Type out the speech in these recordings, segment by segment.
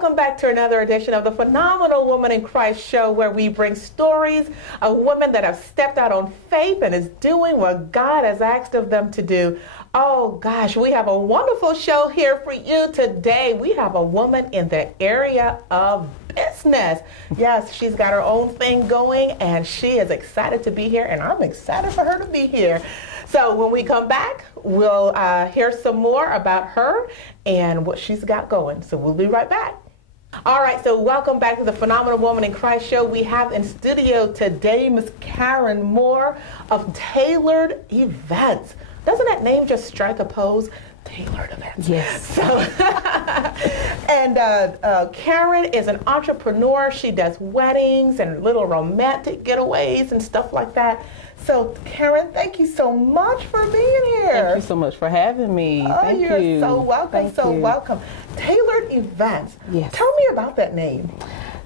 welcome back to another edition of the Phenomenal Woman in Christ show, where we bring stories of women that have stepped out on faith and is doing what God has asked of them to do. Oh gosh, we have a wonderful show here for you today. We have a woman in the area of business. Yes, she's got her own thing going and she is excited to be here, and I'm excited for her to be here. So when we come back, we'll hear some more about her and what she's got going. So we'll be right back. All right, so welcome back to the Phenomenal Woman in Christ show. We have in studio today Miss Karen Moore of Tailored Events. Doesn't that name just strike a pose? Tailored Events. Yes. So, and Karen is an entrepreneur. She does weddings and little romantic getaways and stuff like that. So, Karen, thank you so much for being here. Thank you so much for having me. Oh, thank you're you. so welcome. Thank you. Welcome. Tailored Events. Yes. Tell me about that name.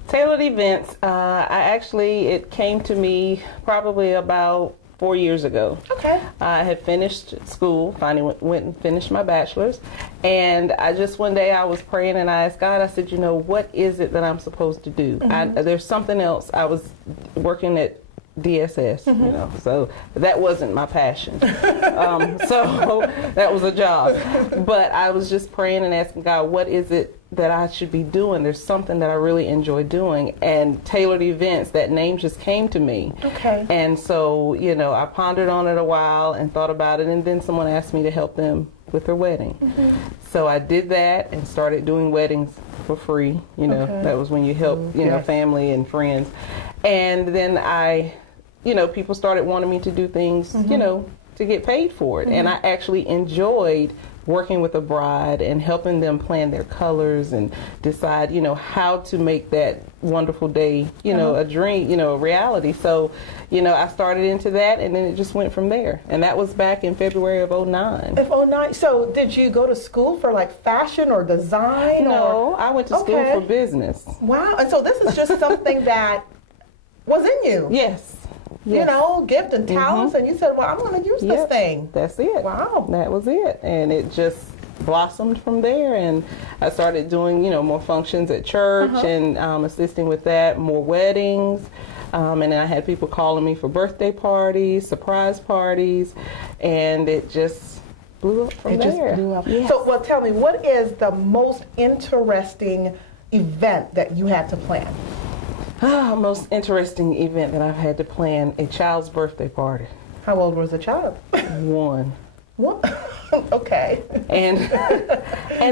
Tailored Events. It came to me probably about 4 years ago. Okay. I had finished school, finally went and finished my bachelor's, and one day I was praying and I asked God, I said, you know, what is it that I'm supposed to do? There's something else. I was working at DSS, you know, so that wasn't my passion. So that was a job. But I was just praying and asking God, what is it that I should be doing? There's something that I really enjoy doing. And Tailored Events, that name just came to me. Okay. And so, you know, I pondered on it a while and thought about it, and then someone asked me to help them with their wedding. So I did that and started doing weddings for free. You know, that was when you help, you know, family and friends. And then people started wanting me to do things, you know, to get paid for it. And I actually enjoyed working with a bride and helping them plan their colors and decide, you know, how to make that wonderful day, you know, a dream, you know, a reality. So, you know, I started into that, and then it just went from there. And that was back in February of '09. So did you go to school for like fashion or design? No, I went to school for business. Wow. And so this is just something that was in you. Yes. You know, gift and talents, and you said, well, I'm going to use this thing. That's it. Wow. That was it. And it just blossomed from there, and I started doing, you know, more functions at church and assisting with that, more weddings, and then I had people calling me for birthday parties, surprise parties, and it just blew up from there. It just blew up. Yes. So, well, tell me, what is the most interesting event that you had to plan? Most interesting event that I've had to plan, a child's birthday party. How old was the child? 1. What? Okay. And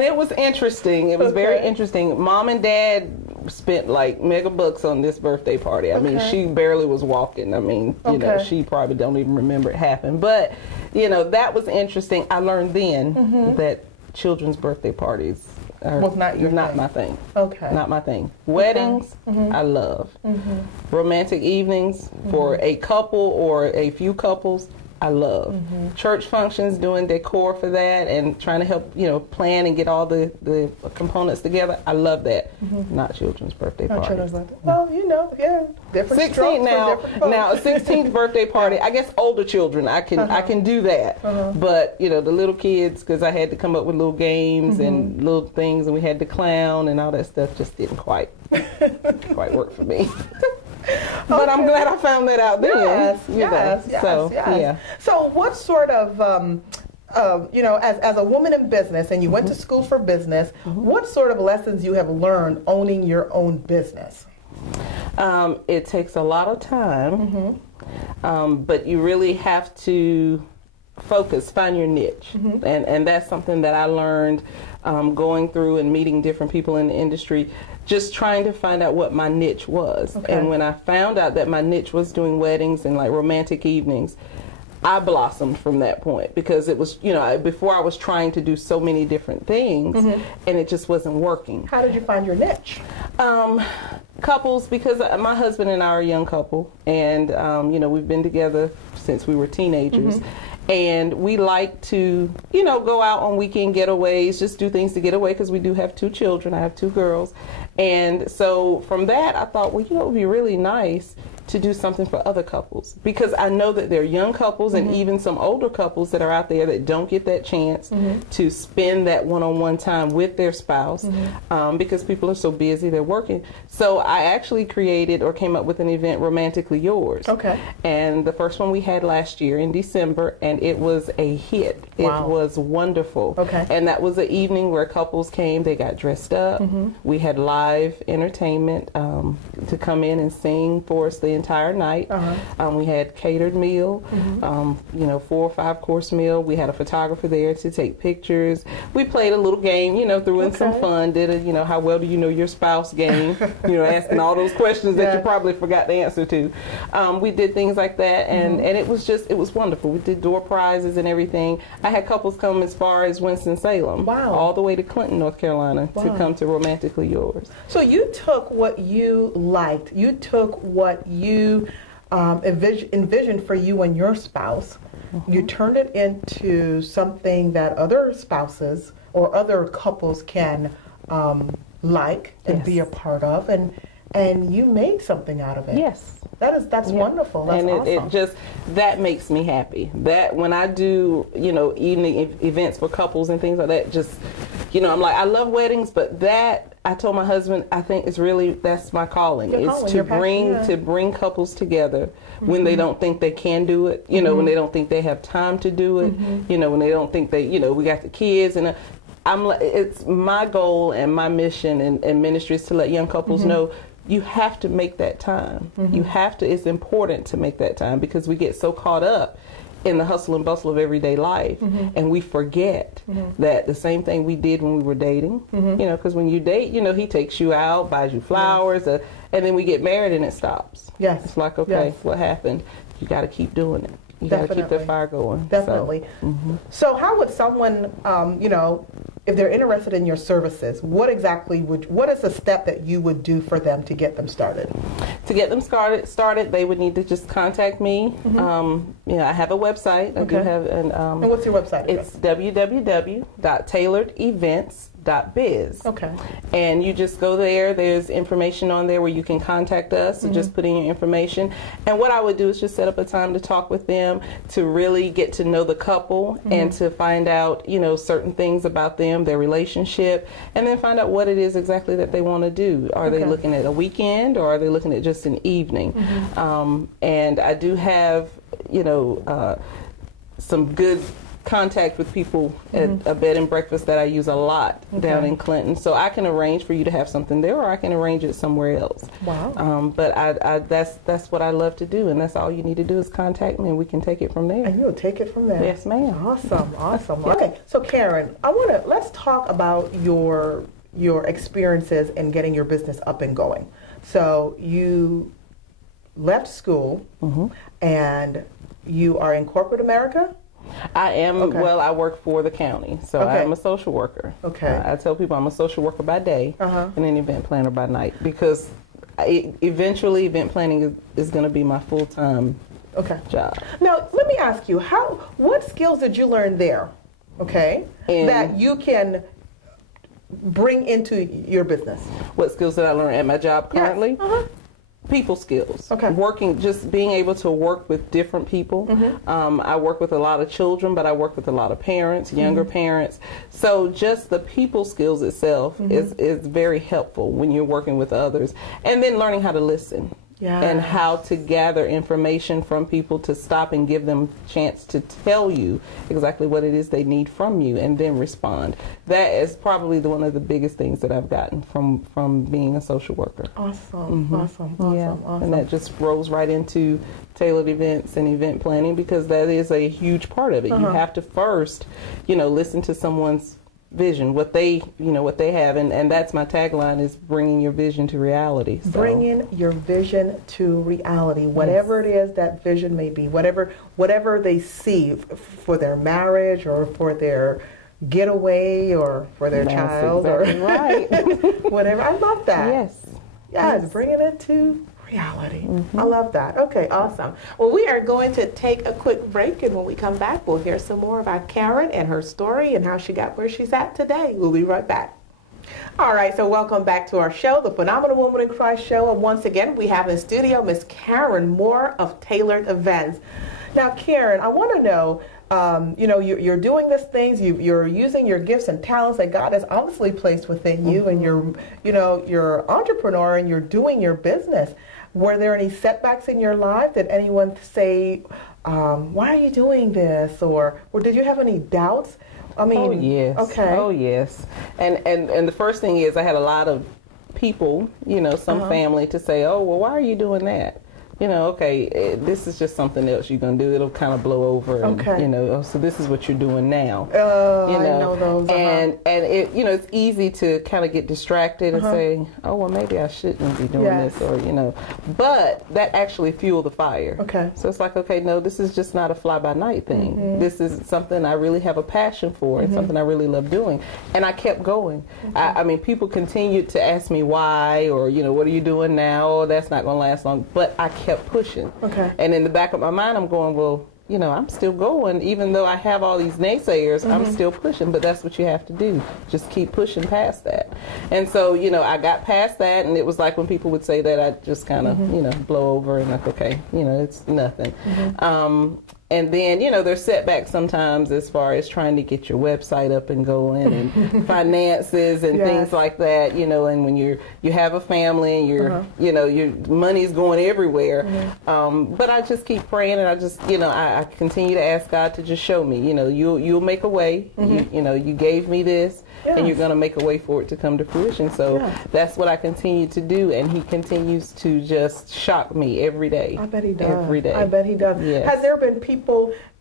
it was interesting. It was very interesting. Mom and Dad spent like mega bucks on this birthday party. I mean, she barely was walking. I mean, you know, she probably don't even remember it happened. But, you know, that was interesting. I learned then that children's birthday parties was not my thing. Okay. Not my thing. Weddings, I love. Romantic evenings for a couple or a few couples, I love. Church functions, doing decor for that and trying to help, you know, plan and get all the components together, I love that. Not children's birthday parties. Well, you know, different 16 now. Now, a 16th birthday party. I guess older children, I can do that. But you know, the little kids, because I had to come up with little games and little things, and we had to clown and all that stuff. Just didn't quite work for me. But I'm glad I found that out then. Yes. So what sort of, you know, as a woman in business, and you went to school for business, what sort of lessons you have learned owning your own business? It takes a lot of time, but you really have to focus, find your niche. And that's something that I learned going through and meeting different people in the industry, just trying to find out what my niche was. And when I found out that my niche was doing weddings and like romantic evenings, I blossomed from that point, because it was, you know, before I was trying to do so many different things and it just wasn't working. How did you find your niche? Couples, because my husband and I are a young couple, and you know, we've been together since we were teenagers. And we like to, you know, go out on weekend getaways, just do things to get away, because we do have 2 children. I have 2 girls. And so from that, I thought, well, you know, it would be really nice to do something for other couples, because I know that there are young couples and even some older couples that are out there that don't get that chance to spend that one-on-one time with their spouse because people are so busy, they're working. So I actually created or came up with an event, Romantically Yours. Okay. And the first one we had last year in December, and it was a hit. Wow. It was wonderful. Okay. And that was an evening where couples came, they got dressed up. We had live entertainment to come in and sing for us the entire night. We had catered meal, 4 or 5 course meal. We had a photographer there to take pictures. We played a little game, threw in some fun, did a, how well do you know your spouse game, asking all those questions that you probably forgot the answer to. We did things like that, and it was wonderful. We did door prizes and everything. I had couples come as far as Winston-Salem, all the way to Clinton, North Carolina, to come to Romantically Yours. So you took what you liked, you took what you envisioned for you and your spouse, you turned it into something that other spouses or other couples can like and be a part of, and you made something out of it. Yes. That's wonderful. That's awesome. That makes me happy. That when I do, evening events for couples and things like that, I'm like, I love weddings, but that, I told my husband, I think that's my calling. It's to bring couples together when they don't think they can do it, when they don't think they have time to do it, when they don't think they, we got the kids, and it's my goal and my mission and ministry is to let young couples know you have to make that time. It's important to make that time, because we get so caught up in the hustle and bustle of everyday life, and we forget that the same thing we did when we were dating, because when you date, he takes you out, buys you flowers, and then we get married and it stops. Yes. It's like, okay, what happened? You got to keep doing it. You got to keep that fire going. Definitely. So how would someone, if they're interested in your services, what is the step that you would do for them to get them started? To get them started, they would need to just contact me. I have a website. I do have and what's your website address? It's www.tailoredevents.biz. Okay. And you just go there. There's information on there where you can contact us. So just put in your information. And what I would do is just set up a time to talk with them, to really get to know the couple and to find out, certain things about them, their relationship, and then find out what it is exactly that they want to do. Are they looking at a weekend, or are they looking at just an evening? And I do have, some good contact with people at a bed and breakfast that I use a lot down in Clinton, so I can arrange for you to have something there, or I can arrange it somewhere else. Wow. But that's what I love to do, and that's all you need to do is contact me, and we can take it from there. And you'll take it from there. Yes, ma'am. Awesome. Okay, so Karen, let's talk about your experiences in getting your business up and going. So you left school and you are in corporate America? I am. Well, I work for the county, so I'm a social worker. I tell people I'm a social worker by day and an event planner by night, because eventually event planning is going to be my full-time job. Now, let me ask you, what skills did you learn there, that you can bring into your business? What skills did I learn at my job currently? Yes. People skills. Just being able to work with different people. I work with a lot of children, but I work with a lot of parents, younger parents. So just the people skills itself is very helpful when you're working with others. And then learning how to listen. And how to gather information from people, to stop and give them a chance to tell you exactly what it is they need from you, and then respond. That is probably one of the biggest things that I've gotten from being a social worker. Awesome. And that just rolls right into tailored events and event planning, because that is a huge part of it. You have to first, listen to someone's vision, what they have, and that's my tagline, is bringing your vision to reality. So. Bringing your vision to reality, whatever it is that vision may be, whatever they see for their marriage, or for their getaway, or for their child, exactly or whatever. I love that. Yes, bringing it to reality. I love that. Okay, awesome. Well, we are going to take a quick break, and when we come back, we'll hear some more about Karen and her story and how she got where she's at today. We'll be right back. All right, so welcome back to our show, the Phenomenal Woman in Christ show. And once again, we have in studio Miss Karen Moore of Tailored Events. Now, Karen, I want to know, you're doing these things, you're using your gifts and talents that God has obviously placed within you, and you're entrepreneur and you're doing your business. Were there any setbacks in your life? Did anyone say, why are you doing this? Or did you have any doubts? I mean, oh yes. Okay. Oh yes. And the first thing is I had a lot of people, some family to say, oh, well, why are you doing that? Okay, this is just something else you're going to do. It'll kind of blow over. And, Okay. So this is what you're doing now. I know those. And it, it's easy to kind of get distracted and say, oh, well, maybe I shouldn't be doing this, or, but that actually fueled the fire. Okay. So it's like, okay, no, this is just not a fly-by-night thing. This is something I really have a passion for and something I really love doing. And I kept going. I mean, people continued to ask me why, or, what are you doing now? Oh, that's not going to last long. But I kept pushing. Okay. And in the back of my mind, I'm going, well, I'm still going. Even though I have all these naysayers, I'm still pushing. But that's what you have to do. Just keep pushing past that. And so, I got past that, and it was like when people would say that, I just kind of, blow over and like, okay, it's nothing. And then, there's setbacks sometimes as far as trying to get your website up and going, and finances and things like that, and when you have a family and your money's going everywhere. But I just keep praying, and I just, I continue to ask God to just show me, you'll make a way. You gave me this, and you're going to make a way for it to come to fruition. So that's what I continue to do, and He continues to just shock me every day. I bet He does. Every day. I bet He does. Yes. Has there been people,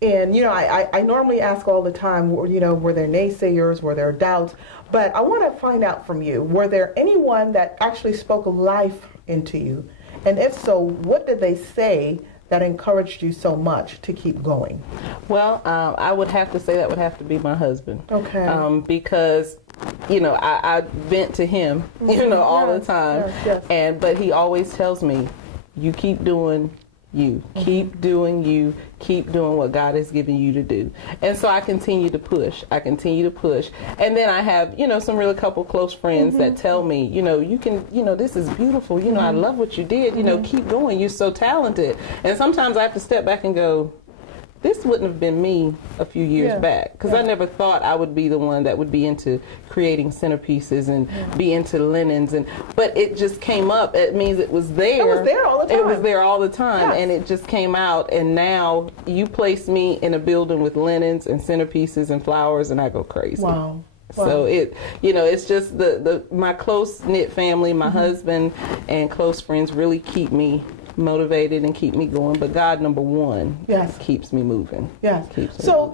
and I normally ask all the time, were there naysayers, were there doubts? But I want to find out from you, were there anyone that actually spoke life into you? And if so, what did they say that encouraged you so much to keep going? Well, I would have to say that would have to be my husband. Okay. Because I vent to him, all the time. Yes. But he always tells me, you keep doing you. Keep doing you. Keep doing what God has given you to do. And so I continue to push. And then I have, some really couple close friends that tell me, you can, this is beautiful. I love what you did. Keep going. You're so talented. And sometimes I have to step back and go, this wouldn't have been me a few years back, because I never thought I would be the one that would be into creating centerpieces and be into linens, but it just came up. It means it was there. It was there all the time. It was there all the time, and it just came out. And now you place me in a building with linens and centerpieces and flowers, and I go crazy. Wow. So it's just my close knit family, my husband and close friends really keep me motivated and keep me going, but God, number one, keeps me moving. Yes. So,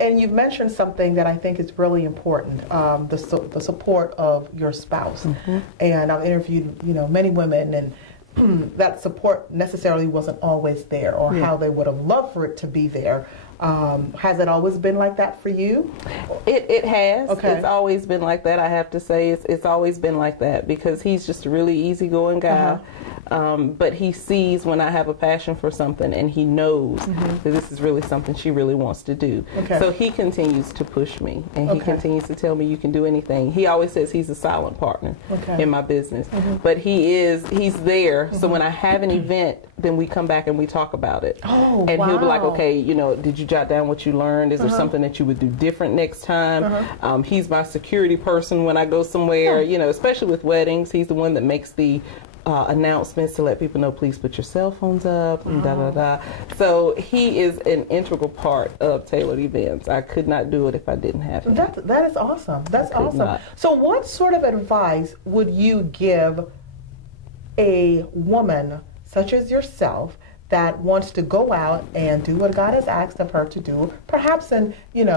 and you've mentioned something that I think is really important, the support of your spouse. And I've interviewed, many women, and that support necessarily wasn't always there, or how they would have loved for it to be there. Has it always been like that for you? It has. Okay. It's always been like that. I have to say it's always been like that, because he's just a really easygoing guy. But he sees when I have a passion for something, and he knows that this is really something she really wants to do. Okay. So he continues to push me, and he continues to tell me you can do anything. He always says he's a silent partner in my business, but he's there. So when I have an event, then we come back and we talk about it. Oh, and he'll be like, okay, did you jot down what you learned? Is there something that you would do different next time? He's my security person when I go somewhere, especially with weddings. He's the one that makes the announcements to let people know, please put your cell phones up, and da-da-da. So he is an integral part of Tailored Events. I could not do it if I didn't have him. That is awesome. That's awesome. So what sort of advice would you give a woman such as yourself that wants to go out and do what God has asked of her to do, perhaps in, in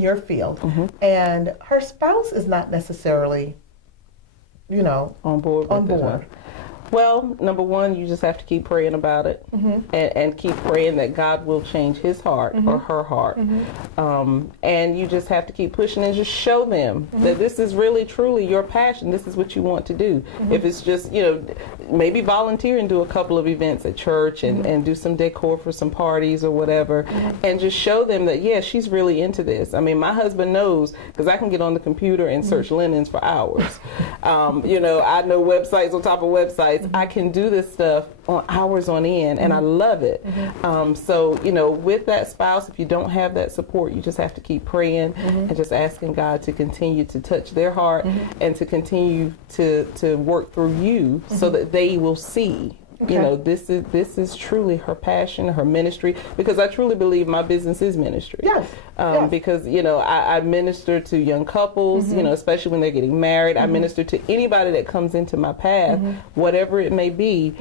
your field, and her spouse is not necessarily on board. Well, number one, you just have to keep praying about it, and keep praying that God will change his heart or her heart. And you just have to keep pushing and just show them that this is really, truly your passion. This is what you want to do. If it's just, maybe volunteer and do a couple of events at church and do some decor for some parties or whatever, and just show them that, yeah, she's really into this. I mean, my husband knows, because I can get on the computer and search linens for hours. I know websites on top of websites. I can do this stuff on hours on end, and I love it. So, with that spouse, if you don't have that support, you just have to keep praying and just asking God to continue to touch their heart and to continue to work through you so that they will see. This is truly her passion, her ministry, because I truly believe my business is ministry. Yes. Because, I minister to young couples, especially when they're getting married. I minister to anybody that comes into my path, whatever it may be,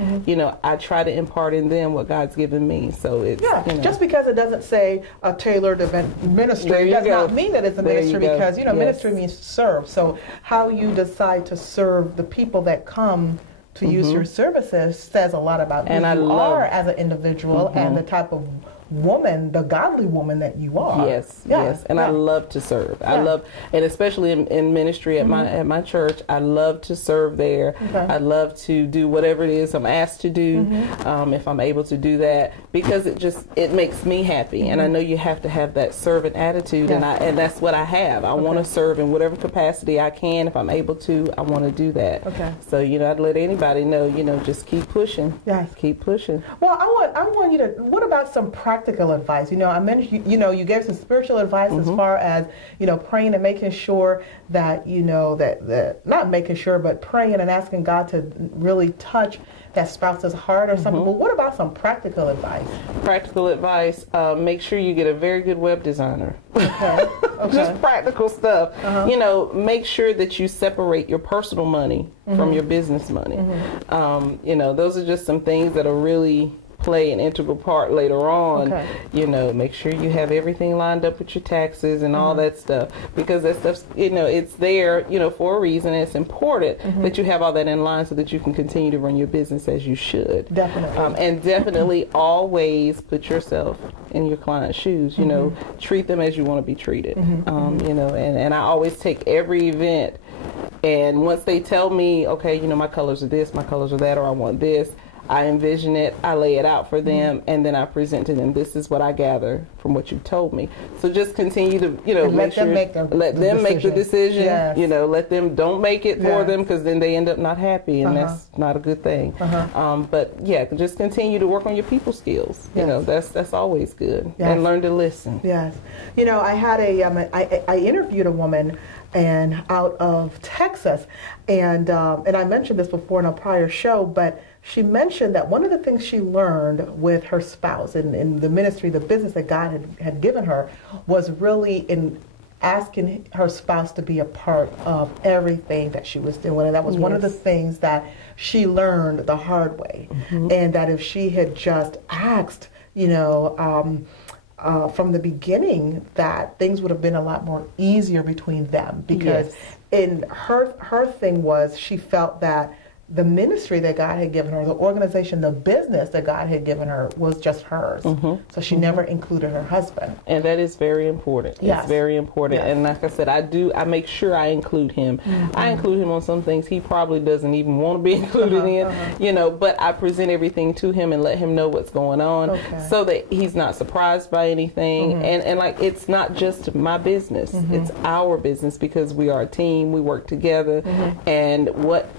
I try to impart in them what God's given me. So it's, just because it doesn't say a tailored event ministry does not mean that it's a ministry, because, ministry means to serve. So how you decide to serve the people that come to use your services says a lot about who you are as an individual and the type of woman, the godly woman that you are. Yes. And I love to serve. I love, and especially in ministry at my church, I love to serve there. I love to do whatever it is I'm asked to do, if I'm able to do that, because it makes me happy. And I know you have to have that servant attitude, and that's what I have. I want to serve in whatever capacity I can. If I'm able to, I want to do that. So I'd let anybody know, just keep pushing. Keep pushing. Well, I want you to. What about some practical advice? I mentioned, you gave some spiritual advice as far as, praying and making sure that, that not making sure, but praying and asking God to really touch that spouse's heart or something. But what about some practical advice? Practical advice, make sure you get a very good web designer. Just practical stuff. Make sure that you separate your personal money from your business money. Those are just some things that are really play an integral part later on. Make sure you have everything lined up with your taxes and all that stuff, because that stuff's, it's there, for a reason. And it's important that you have all that in line so that you can continue to run your business as you should. Definitely. And definitely always put yourself in your client's shoes. Treat them as you want to be treated. And I always take every event, and once they tell me, okay, my colors are this, my colors are that, or I want this, I envision it, I lay it out for them, and then I present to them, this is what I gather from what you've told me. So just continue to, make sure, let them make the decision. Let them, don't make it for them, because then they end up not happy, and that's not a good thing. But yeah, just continue to work on your people skills. That's always good. And learn to listen. I had I interviewed a woman out of Texas, and I mentioned this before in a prior show, but she mentioned that one of the things she learned with her spouse in the ministry, the business that God had given her, was really in asking her spouse to be a part of everything that she was doing. And that was one of the things that she learned the hard way. And that if she had just asked, from the beginning, that things would have been a lot more easier between them, because in her thing was, she felt that the ministry that God had given her, the organization, the business that God had given her, was just hers. So she never included her husband. And that is very important. It's very important. And like I said, I make sure I include him. I include him on some things he probably doesn't even want to be included in, but I present everything to him and let him know what's going on, so that he's not surprised by anything. And like, it's not just my business, it's our business, because we are a team, we work together, and what,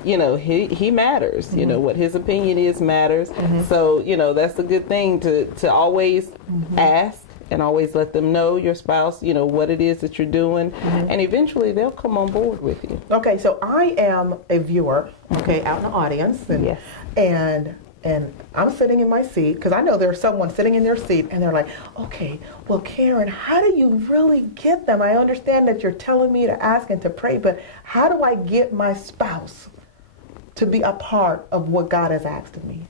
he matters. What his opinion is matters. So, that's a good thing to always ask, and always let them know, your spouse, what it is that you're doing, and eventually they'll come on board with you. Okay, so I am a viewer, out in the audience, and I'm sitting in my seat, because I know there's someone sitting in their seat, and they're like, okay, well, Karen, how do you really get them? I understand that you're telling me to ask and to pray, but how do I get my spouse to be a part of what God has asked of me?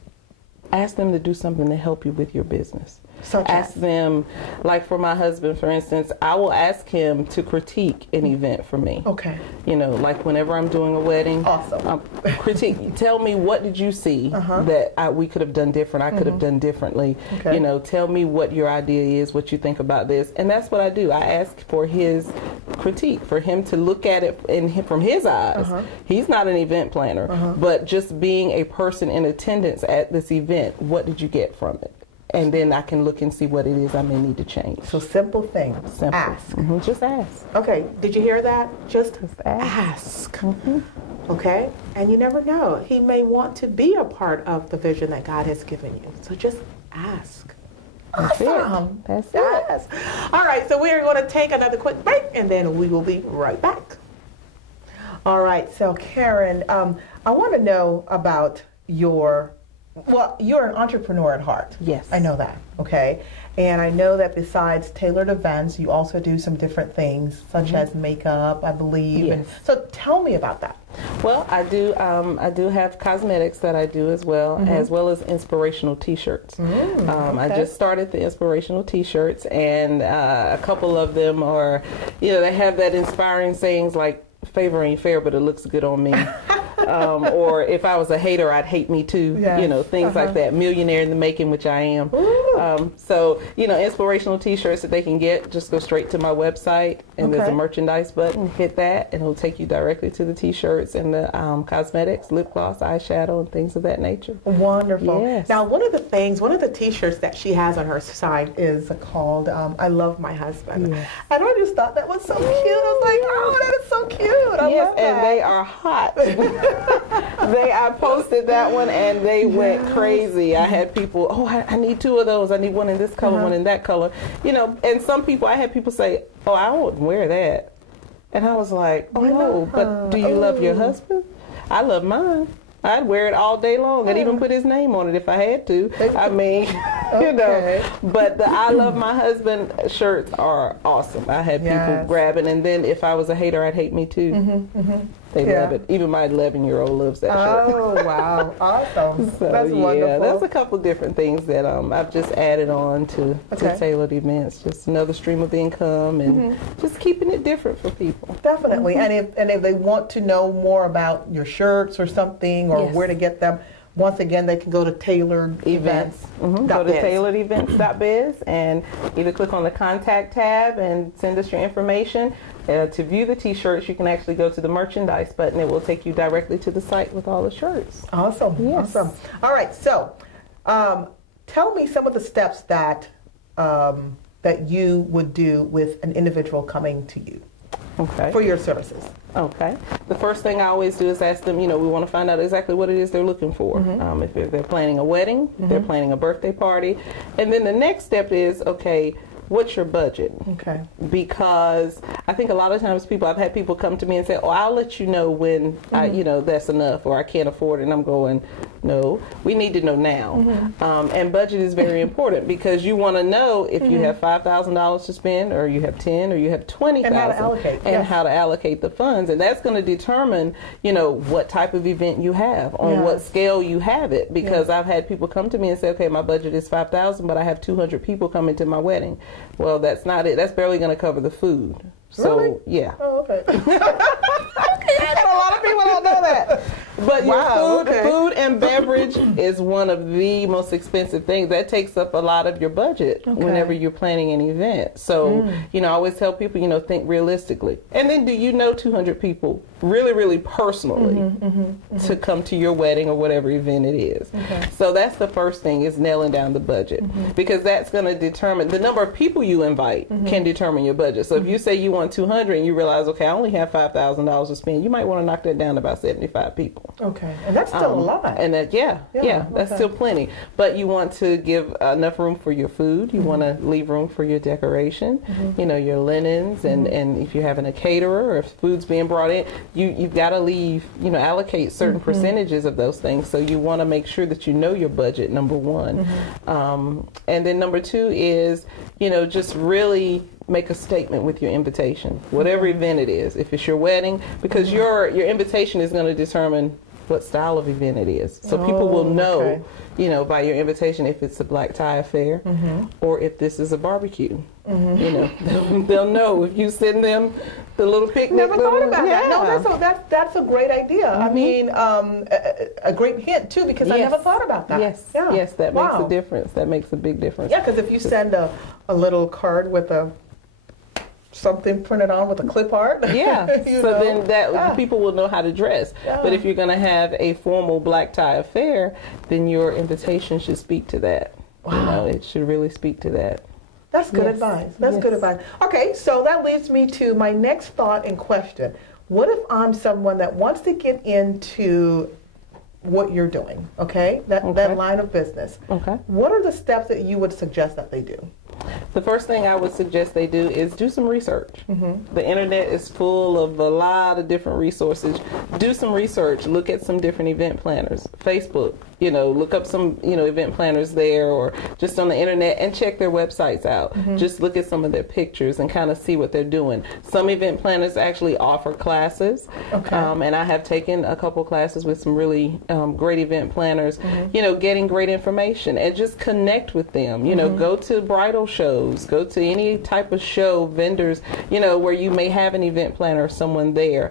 Ask them to do something to help you with your business. Ask them, like for my husband, for instance, I will ask him to critique an event for me. Okay. You know, like whenever I'm doing a wedding, awesome. Critique. Tell me, what did you see that we could have done different? I could have done differently. Okay. You know, tell me what your idea is, what you think about this, and that's what I do. I ask for his critique, for him to look at it from his eyes. He's not an event planner, but just being a person in attendance at this event, what did you get from it? And then I can look and see what it is I may need to change. So simple things. Simple. Ask. Just ask. Okay. Did you hear that? Just ask. Okay? And you never know. He may want to be a part of the vision that God has given you. So just ask. Awesome. That's it. All right. So we are going to take another quick break, and then we will be right back. All right. So Karen, I want to know about you're an entrepreneur at heart. Yes. I know that, okay? And I know that besides tailored events, you also do some different things, such as makeup, I believe. Yes. And so tell me about that. Well, I do have cosmetics that I do as well as inspirational T-shirts. I just started the inspirational T-shirts, and a couple of them are, they have that inspiring sayings like, "Favor ain't fair, but it looks good on me." Or if I was a hater, I'd hate me too. Yes. Things like that. Millionaire in the making, which I am. So, inspirational T-shirts that they can get, just go straight to my website, and there's a merchandise button. Hit that, and it'll take you directly to the T-shirts and the cosmetics, lip gloss, eyeshadow, and things of that nature. Wonderful. Yes. Now, one of the T-shirts that she has on her site is called "I Love My Husband," and I just thought that was so cute. I was like, "Oh, that is so cute!" I love that. And they are hot. I posted that one, and they went crazy. I had people, I need 2 of those. I need one in this color, one in that color. And some people, I had people say, I wouldn't wear that. And I was like, no, but do you love your husband? I love mine. I'd wear it all day long. I'd even put his name on it if I had to. I mean, But the "I Love My Husband" shirts are awesome. I had people grabbing, and then if I was a hater, I'd hate me too. They love it. Even my 11-year-old loves that shirt. Oh, wow. Awesome. So, that's wonderful. There's a couple different things that I've just added on to tailored events. Just another stream of income, and just keeping it different for people. Definitely. And if they want to know more about your shirts or something, or where to get them, once again, they can go to Tailored Events. Go to tailoredevents.biz and either click on the contact tab and send us your information. To view the T-shirts, you can actually go to the merchandise button. It will take you directly to the site with all the shirts. Awesome. Yes. Awesome. All right. So, tell me some of the steps that that you would do with an individual coming to you for your services. Okay. The first thing I always do is ask them, we want to find out exactly what it is they're looking for. If they're planning a wedding, they're planning a birthday party. And then the next step is, what's your budget? Okay. Because I think a lot of times I've had people come to me and say, I'll let you know when that's enough, or I can't afford it. And I'm going, no, we need to know now. And budget is very important, because you want to know if you have $5,000 to spend, or you have 10, or you have 20,000, and how to allocate, how to allocate the funds. And that's going to determine, what type of event you have, on what scale you have it. Because I've had people come to me and say, okay, my budget is $5,000, but I have 200 people coming to my wedding. Well, that's not it. That's barely going to cover the food. So, really? Yeah. Oh, okay. A lot of people don't know that. But your food and beverage is one of the most expensive things. That takes up a lot of your budget whenever you're planning an event. So, I always tell people, think realistically. And then, do you know 200 people really, really personally to come to your wedding or whatever event it is? So that's the first thing, is nailing down the budget, because that's going to determine the number of people you invite can determine your budget. So if you say you want 200 and you realize, I only have $5,000 to spend, you might want to knock that down to about 75 people. Okay, and that's still a lot. And that, that's still plenty. But you want to give enough room for your food. You want to leave room for your decoration, your linens, and if you're having a caterer, or if food's being brought in, you've got to leave, allocate certain percentages of those things. So you want to make sure that you know your budget, number one. And then number two is, just really make a statement with your invitation, whatever event it is. If it's your wedding, because your invitation is going to determine what style of event it is. So people will know, okay. you know, by your invitation if it's a black tie affair or if this is a barbecue. You know, they'll know if you send them the little picnic. Never thought about yeah. that. No, that's a great idea. I mean, a great hint too, because I never thought about that. Yes, yes, that makes a difference. That makes a big difference. Yeah, because if you send a little card with something printed on with a clip art. Yeah. So then that people will know how to dress. Yeah. But if you're going to have a formal black tie affair, then your invitation should speak to that. Wow. You know, it should really speak to that. That's good advice. That's good advice. Okay, so that leads me to my next thought and question. What if I'm someone that wants to get into what you're doing, okay? That line of business. Okay. What are the steps that you would suggest that they do? The first thing I would suggest they do is do some research. The internet is full of a lot of different resources. Do some research. Look at some different event planners. Facebook, you know, look up some, you know, event planners there or just on the internet and check their websites out. Just look at some of their pictures and kind of see what they're doing. Some event planners actually offer classes. And I have taken a couple classes with some really great event planners, you know, getting great information and just connect with them. You know, go to bridal shows, go to any type of show, vendors, you know, where you may have an event planner or someone there.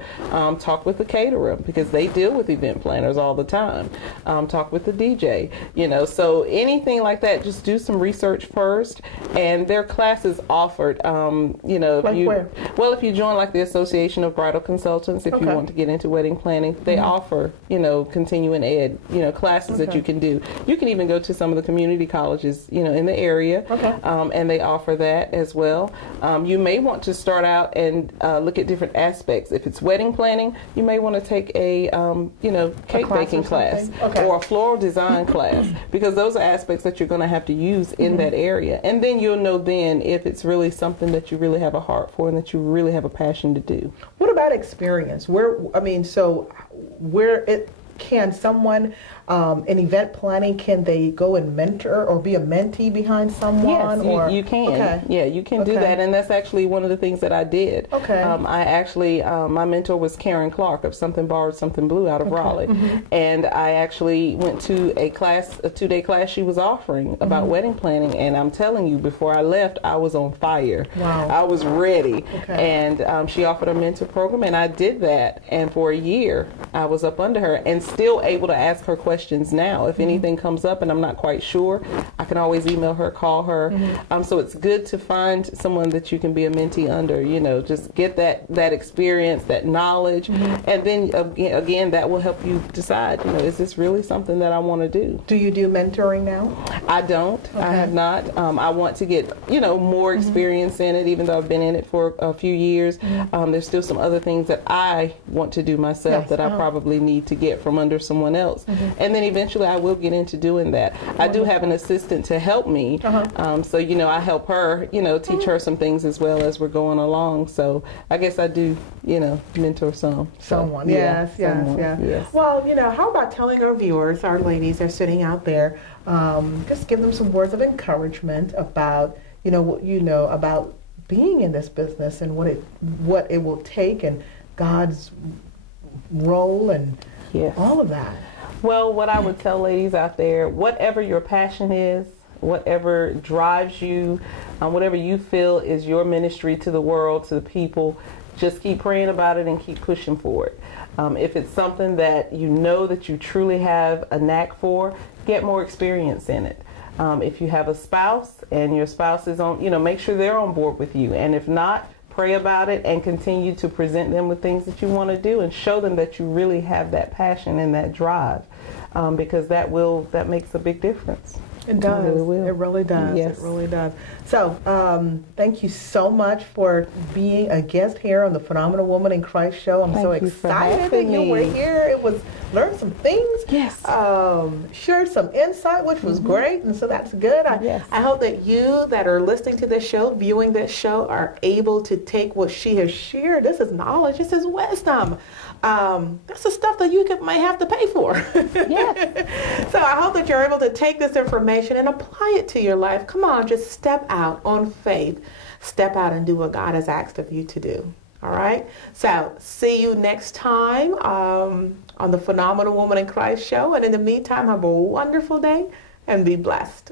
Talk with the caterer because they deal with event planners all the time. Talk with the DJ, you know, so anything like that, just do some research first. And their classes offered, you know, if you join like the Association of Bridal Consultants, if you want to get into wedding planning, they offer, you know, continuing ed, you know, classes that you can do. You can even go to some of the community colleges, you know, in the area. And they offer that as well. You may want to start out and look at different aspects. If it's wedding planning, you may want to take a, you know, cake baking class or a floral design class because those are aspects that you're going to have to use in that area. And then you'll know then if it's really something that you really have a heart for and that you really have a passion to do. What about experience? Can someone in event planning, can they go and mentor or be a mentee behind someone? Yes, you can. Yeah, you can do that, and that's actually one of the things that I did. I actually, my mentor was Karen Clark of Something Borrowed, Something Blue out of Raleigh, and I actually went to a class, a 2-day class she was offering about wedding planning, and I'm telling you, before I left, I was on fire. Wow. I was ready, and she offered a mentor program, and I did that, and for a year, I was up under her, and still able to ask her questions now. If anything comes up and I'm not quite sure, I can always email her, call her. So it's good to find someone that you can be a mentee under, you know, just get that experience, that knowledge, and then again, that will help you decide, you know, is this really something that I want to do? Do you do mentoring now? I don't. I have not. I want to get, you know, more experience in it, even though I've been in it for a few years. There's still some other things that I want to do myself that I probably need to get from under someone else. And then eventually I will get into doing that. I do have an assistant to help me. So, you know, I help her, you know, teach her some things as well as we're going along. So I guess I do, you know, mentor someone. Yes. Well, you know, how about telling our viewers, our ladies that are sitting out there, just give them some words of encouragement about, about being in this business and what it will take and God's role and all of that. Well, what I would tell ladies out there, whatever your passion is, whatever drives you, whatever you feel is your ministry to the world, to the people, just keep praying about it and keep pushing for it. If it's something that you know that you truly have a knack for, get more experience in it. If you have a spouse and your spouse is on, make sure they're on board with you. And if not, pray about it and continue to present them with things that you want to do and show them that you really have that passion and that drive, because that makes a big difference. It does. It really does. Yes. It really does. So, thank you so much for being a guest here on the Phenomenal Woman in Christ show. I'm so excited that you were here. It was learn some things. Yes. Shared some insight, which was great, and so that's good. I hope that you that are listening to this show, viewing this show, are able to take what she has shared. This is knowledge. This is wisdom. That's the stuff that you might have to pay for. Yes. So I hope that you're able to take this information and apply it to your life. Come on, just step out on faith. Step out and do what God has asked of you to do. All right. So see you next time on the Phenomenal Woman in Christ show. And in the meantime, have a wonderful day and be blessed.